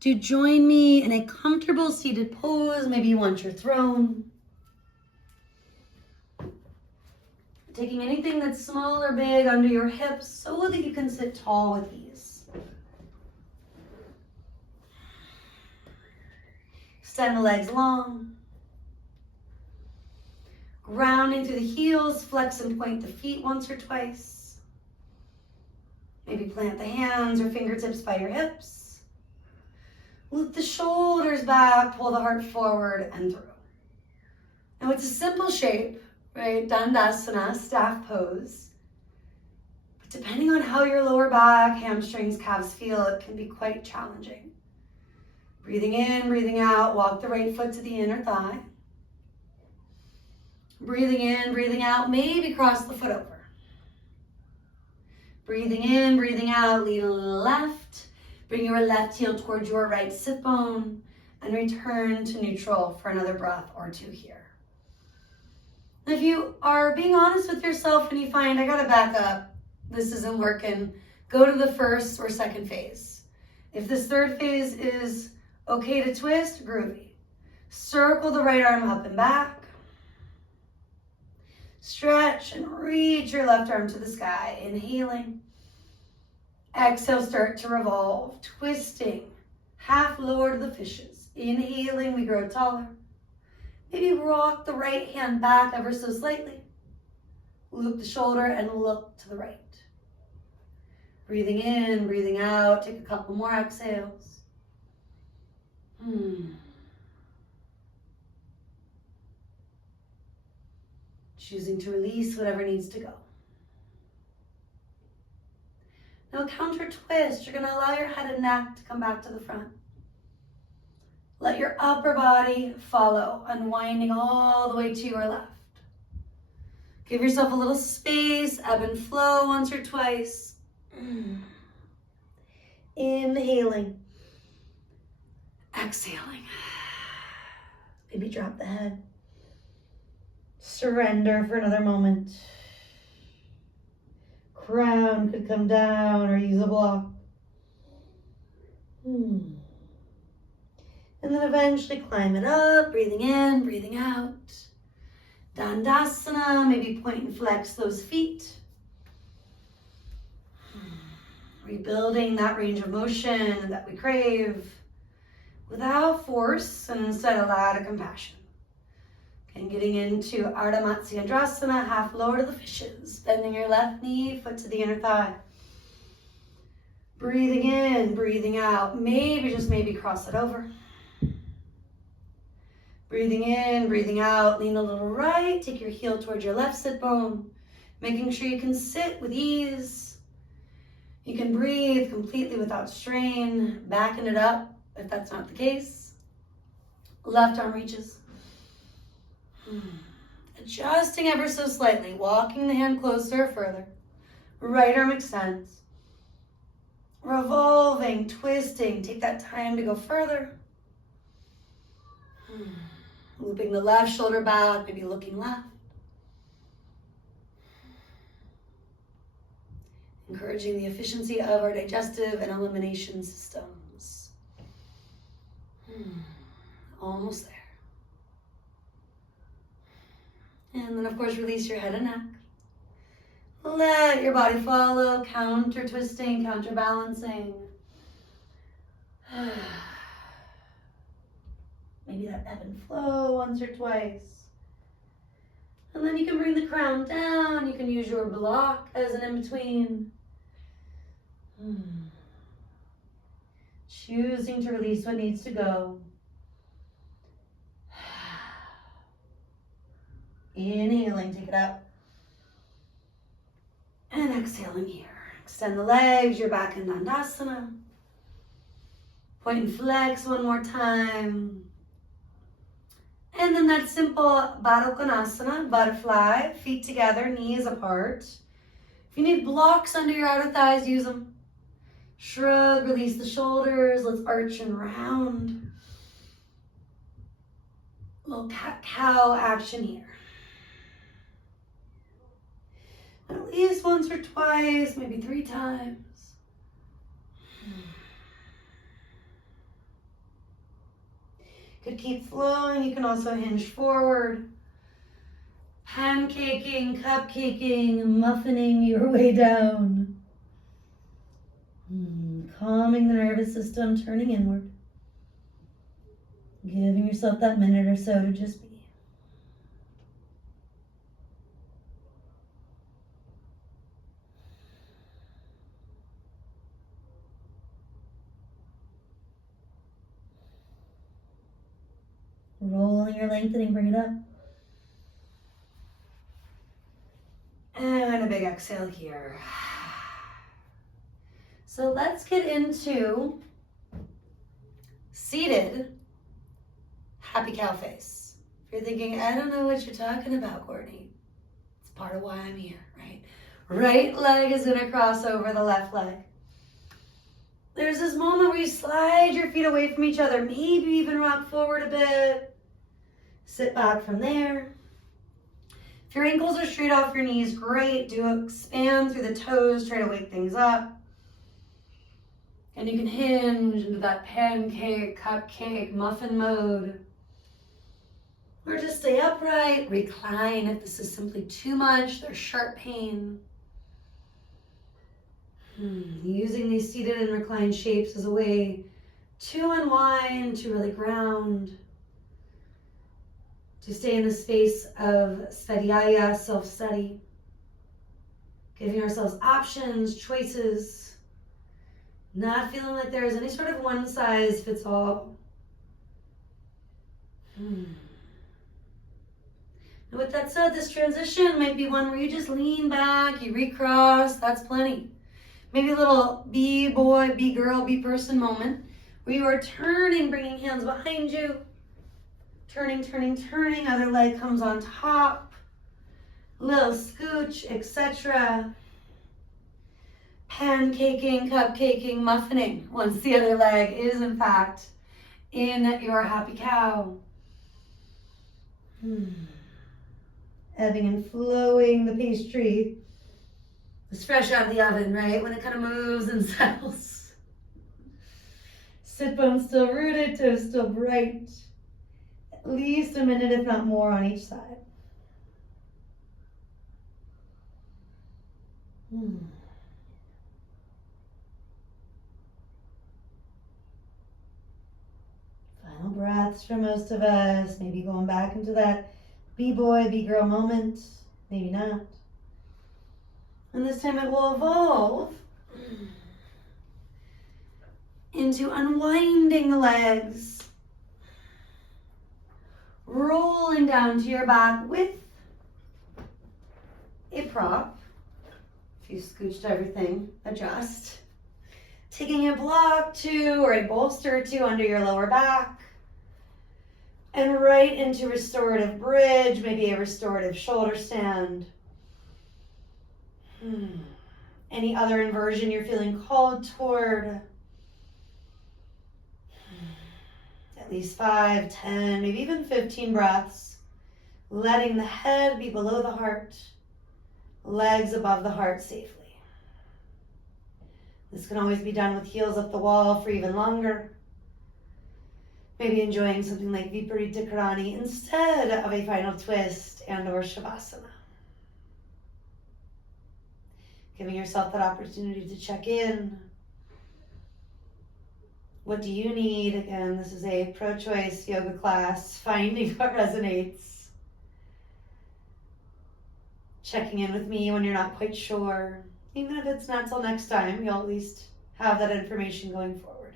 Do join me in a comfortable seated pose. Maybe you want your throne. Taking anything that's small or big under your hips so that you can sit tall with ease. Extend the legs long. Grounding through the heels, flex and point the feet once or twice. Maybe plant the hands or fingertips by your hips. Loop the shoulders back, pull the heart forward and through. Now it's a simple shape, right? Dandasana, staff pose. But depending on how your lower back, hamstrings, calves feel, it can be quite challenging. Breathing in, breathing out, walk the right foot to the inner thigh. Breathing in, breathing out, maybe cross the foot over. Breathing in, breathing out, lean a little left. Bring your left heel towards your right sit bone and return to neutral for another breath or two here. If you are being honest with yourself and you find, I gotta back up, this isn't working, go to the first or second phase. If this third phase is okay to twist, groovy. Circle the right arm up and back. Stretch and reach your left arm to the sky, inhaling. Exhale, start to revolve, twisting, half lower to the fishes. Inhaling, we grow taller. Maybe rock the right hand back ever so slightly. Loop the shoulder and look to the right. Breathing in, breathing out, take a couple more exhales. Choosing to release whatever needs to go. Now counter twist, you're gonna allow your head and neck to come back to the front. Let your upper body follow, unwinding all the way to your left. Give yourself a little space, ebb and flow once or twice. Inhaling. Exhaling. Maybe drop the head. Surrender for another moment. Crown could come down or use a block. And then eventually climb it up, breathing in, breathing out. Dandasana, maybe point and flex those feet. Rebuilding that range of motion that we crave without force and instead a lot of compassion. And getting into Ardha Matsyendrasana, half lower to the fishes. Bending your left knee, foot to the inner thigh. Breathing in, breathing out. Maybe, just maybe, cross it over. Breathing in, breathing out. Lean a little right. Take your heel towards your left sit bone. Making sure you can sit with ease. You can breathe completely without strain. Backing it up if that's not the case. Left arm reaches. Adjusting ever so slightly, walking the hand closer or further. Right arm extends. Revolving, twisting, take that time to go further. Looping the left shoulder back, maybe looking left. Encouraging the efficiency of our digestive and elimination systems. Almost there. And then, of course, release your head and neck. Let your body follow, counter twisting, counterbalancing. Maybe that ebb and flow once or twice. And then you can bring the crown down. You can use your block as an in-between. Choosing to release what needs to go. Inhaling, take it up. And exhaling here. Extend the legs, you're back in Dandasana. Point and flex one more time. And then that simple Baddha Konasana, butterfly, feet together, knees apart. If you need blocks under your outer thighs, use them. Shrug, release the shoulders, let's arch and round. Little cat-cow action here. At least once or twice, maybe 3 times. Could keep flowing. You can also hinge forward. Pancaking, cupcaking, muffining your way down. Calming the nervous system, turning inward. Giving yourself that minute or so to just be. Rolling your lengthening, bring it up. And a big exhale here. So let's get into seated happy cow face. If you're thinking, I don't know what you're talking about, Courtney, it's part of why I'm here, right? Right leg is gonna cross over the left leg. There's this moment where you slide your feet away from each other, maybe even rock forward a bit. Sit back from there. If your ankles are straight off your knees, great. Do expand through the toes, try to wake things up. And you can hinge into that pancake, cupcake, muffin mode. Or just stay upright, recline if this is simply too much, there's sharp pain. Using these seated and reclined shapes as a way to unwind, to really ground, to stay in the space of steadyaya, self-study, giving ourselves options, choices, not feeling like there is any sort of one size fits all. And with that said, this transition might be one where you just lean back, you recross, that's plenty. Maybe a little be boy, be girl, be person moment where you are turning, bringing hands behind you, turning, turning, turning, other leg comes on top, little scooch, etc. Pancaking, cupcaking, muffining once the other leg is in fact in your happy cow. Ebbing and flowing the pastry. It's fresh out of the oven, right? When it kind of moves and settles. Sit bones still rooted, toes still bright. At least a minute, if not more, on each side. Final breaths for most of us. Maybe going back into that be boy, be girl moment. Maybe not. And this time it will evolve into unwinding the legs, rolling down to your back with a prop. If you scooched everything, adjust. Taking a block two or a bolster two under your lower back. And right into restorative bridge, maybe a restorative shoulder stand. Any other inversion you're feeling called toward. At least 5, 10, maybe even 15 breaths. Letting the head be below the heart, legs above the heart safely. This can always be done with heels up the wall for even longer. Maybe enjoying something like Viparita Karani instead of a final twist and or Shavasana. Giving yourself that opportunity to check in. What do you need? Again, this is a pro-choice yoga class, finding what resonates. Checking in with me when you're not quite sure. Even if it's not till next time, you'll at least have that information going forward.